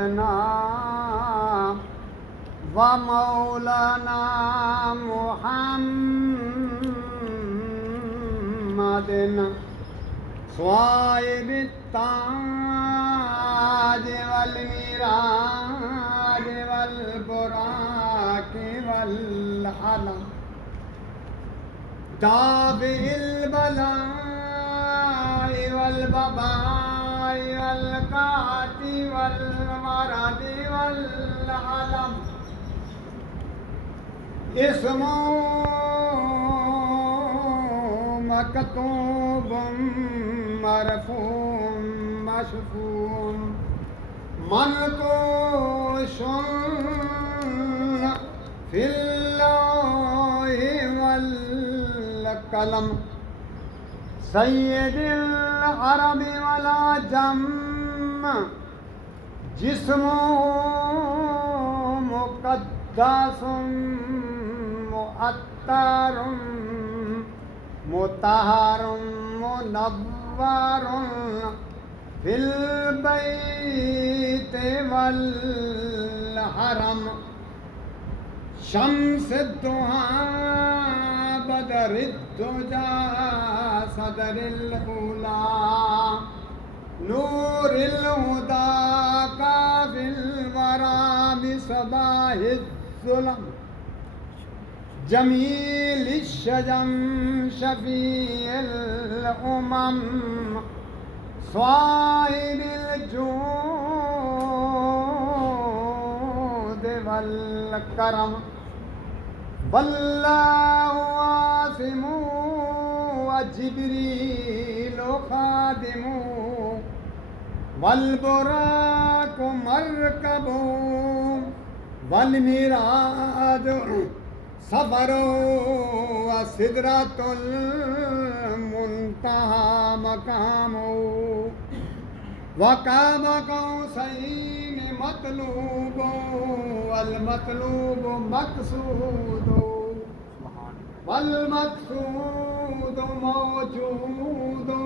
सैयदना व मौलाना मुहम्मदिन स्वाहिबित ताज वल मिराज वल बुराक वल अलम दाबिल बलाई वल बबाई वल काति वल मरदी वल अलम इस्मो मकतूबुम मरफूम मशफूम मनकूशुन फिल लौहि वल कलम सय्यदुल अरबी वल अजम जिस्मो मुक़द्दसुम मुअत्तरुम मुतहरुम मुनव्वरुन फिल बैत वल हरम शम्सुद्दुहा बदरुद्दुजा सदरुल उला नूरुल हुदा काफिल वरा बिसबाहिज़्ज़ुलम जमील शजम शफील उमम स्वाहिबिल जूद वल करम वल्लाहु आसिमु व जिब्रीलु खादिमु वल बुराकु मरकबु वल मिराज सफरो व सिदरतुल मुंतहा मकामो व काब कौसैन मतलूबो वल मतलूबु मक़सूदो वल मक़सूदु मौजूदो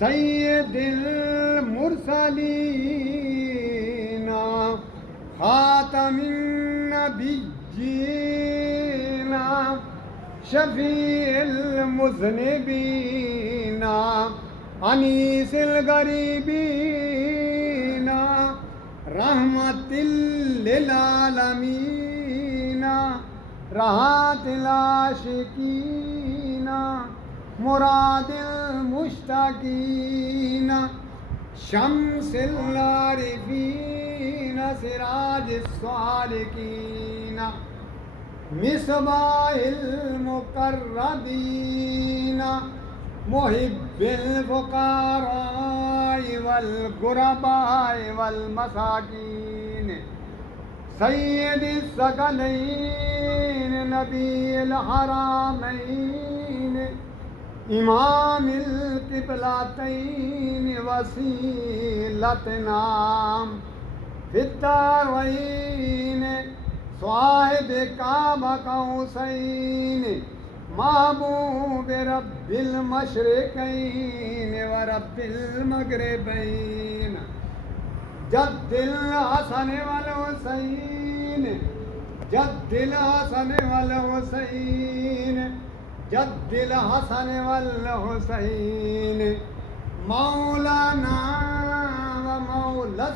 सय्यदुल मुरसलीना खातमिन नबिय्यीना शफीउल मुज़निबीना अनीसिल गरीबीना रहमतिल लिल आलमीना राहतिल आशिकीना मुरादिल मुश्ताकीना शम्सिल आरिफीना सिराजिस सालिकीना मिसबाहिल मुक़र्रबीना मुहिब्बिल फ़ुक़ारा'i वल ग़ुरबा'i वल मसाकीन सय्यदिस सकलैन नबील हरामैन इमामिल क़िबलतैन वसीलतना फिद्दारैन स्वाहिब काबा कौसैन महबूब रब्बिल मशरिकैन व रब्बिल मग़रिबैन जद्दिल हसन वल हुसैन जद्दिल हसन वल हुसैन जद्दिल हसन वल हुसैन मौलाना व मौला